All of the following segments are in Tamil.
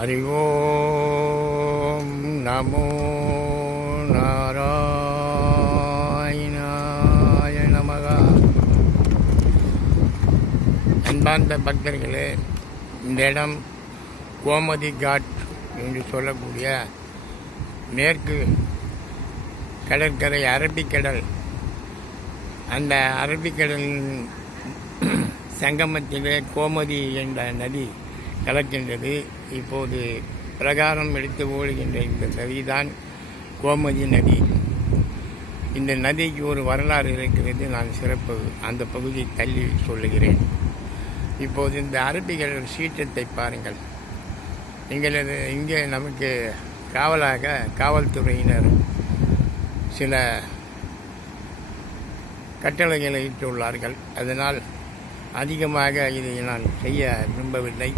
அறிவோம் நமோ நாராயணாய நமக. அன்பார்ந்த பக்தர்களே, இந்த இடம் கோமதி காட் என்று சொல்லக்கூடிய மேற்கு கடற்கரை அரபிக்கடல். அந்த அரபிக்கடலின் சங்கமத்திலே கோமதி என்ற நதி கலக்கின்றது. இப்போது பிரகாரம் எடுத்து ஓடுகின்ற இந்த நதிதான் கோமதி நதி. இந்த நதிக்கு ஒரு வரலாறு இருக்கிறது. நான் சிறப்பு அந்த பகுதியை தள்ளி சொல்லுகிறேன். இப்போது இந்த அரபிக்கடல் சீற்றத்தை பாருங்கள். இங்கே நமக்கு காவல்துறையினர் சில கட்டளைகளை இட்டுள்ளார்கள். அதனால் அதிகமாக இதை நான் செய்ய விரும்பவில்லை.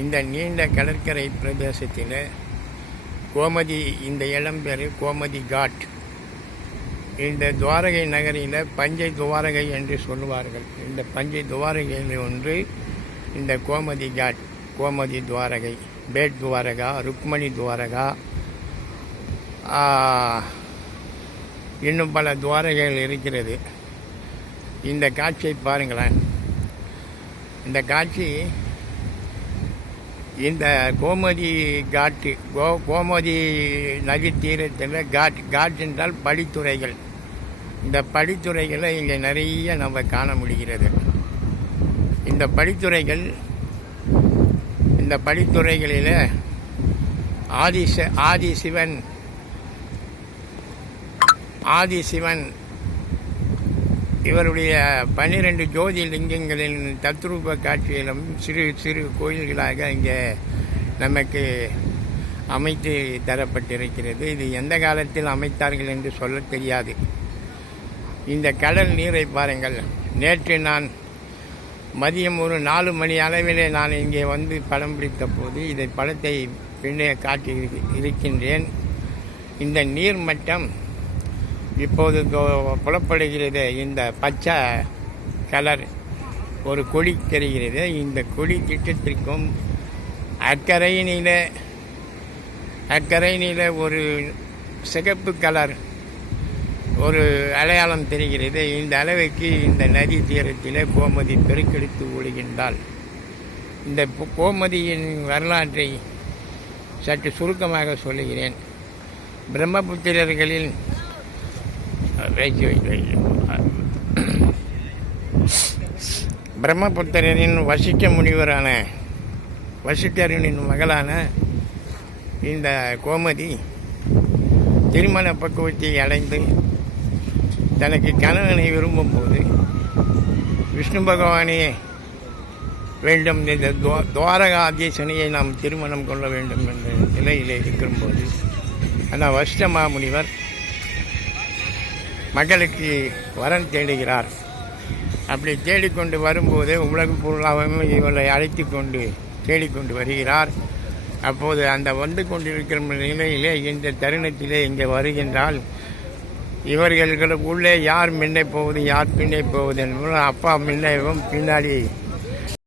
இந்த நீண்ட கடற்கரை பிரதேசத்தில் கோமதி, இந்த இடம் பேர் கோமதி காட். இந்த துவாரகை நகரில் பஞ்சை துவாரகை என்று சொல்லுவார்கள். இந்த பஞ்சை துவாரகையில் ஒன்று இந்த கோமதி காட். கோமதி துவாரகை, பேட் துவாரகா, ருக்மணி துவாரகா, இன்னும் பல துவாரகைகள் இருக்கிறது. இந்த காட்சியை பாருங்களேன். இந்த காட்சி இந்த கோமதி காட்டு, கோமதி நதி தீரத்தில் காட் என்றால் படித்துறைகள். இந்த படித்துறைகளை இங்கே நிறைய நம்ம காண முடிகிறது. இந்த படித்துறைகளில் ஆதிசிவன் இவருடைய 12 ஜோதிலிங்கங்களின் தத்ரூப காட்சியிலும் சிறு சிறு கோயில்களாக இங்கே நமக்கு அமைத்து தரப்பட்டிருக்கிறது. இது எந்த காலத்தில் அமைத்தார்கள் என்று சொல்ல தெரியாது. இந்த கடல் நீரை பாருங்கள். நேற்று நான் மதியம் ஒரு 4 மணி அளவிலே நான் இங்கே வந்து படம் பிடித்த போது இதை படத்தை பின்னே காட்டி இருக்கின்றேன். இந்த நீர் மட்டம் இப்போது புலப்படுகிறது. இந்த பச்சை கலர் ஒரு கொடி தெரிகிறது. இந்த கொடி திட்டத்திற்கும் அக்கரையினில ஒரு சிகப்பு கலர் ஒரு அடையாளம் தெரிகிறது. இந்த அளவுக்கு இந்த நதி தீரத்தில் கோமதி பெருக்கெடுத்து ஓடுகின்றாள். இந்த கோமதியின் வரலாற்றை சற்று சுருக்கமாக சொல்லுகிறேன். பிரம்மபுத்திரர்களில் பிரம்மபுத்திரரின் வசிஷ்டரின் மகளான இந்த கோமதி திருமண பக்குவத்தை அடைந்து தனக்கு கணவனை விரும்பும் போது விஷ்ணு பகவானே வேண்டும், இந்த துவாரகாதீசனையை நாம் திருமணம் கொள்ள வேண்டும் என்ற நிலையில் இருக்கும்போது ஆனால் வசிஷ்ட மாமுனிவர் மகளுக்கு வரன் தேடுகிறார். அப்படி தேடிக்கொண்டு வரும்போது உலக பொருளாகவும் இவளை அழைத்து கொண்டு தேடிக்கொண்டு வருகிறார். அப்போது அந்த வந்து கொண்டிருக்கிற நிலையிலே இந்த தருணத்திலே இங்கே வருகின்றால் இவர்களுக்கு உள்ளே யார் முன்னே போவது யார் பின்னே போவது என்பது அப்பா முன்னேவும் பின்னாடி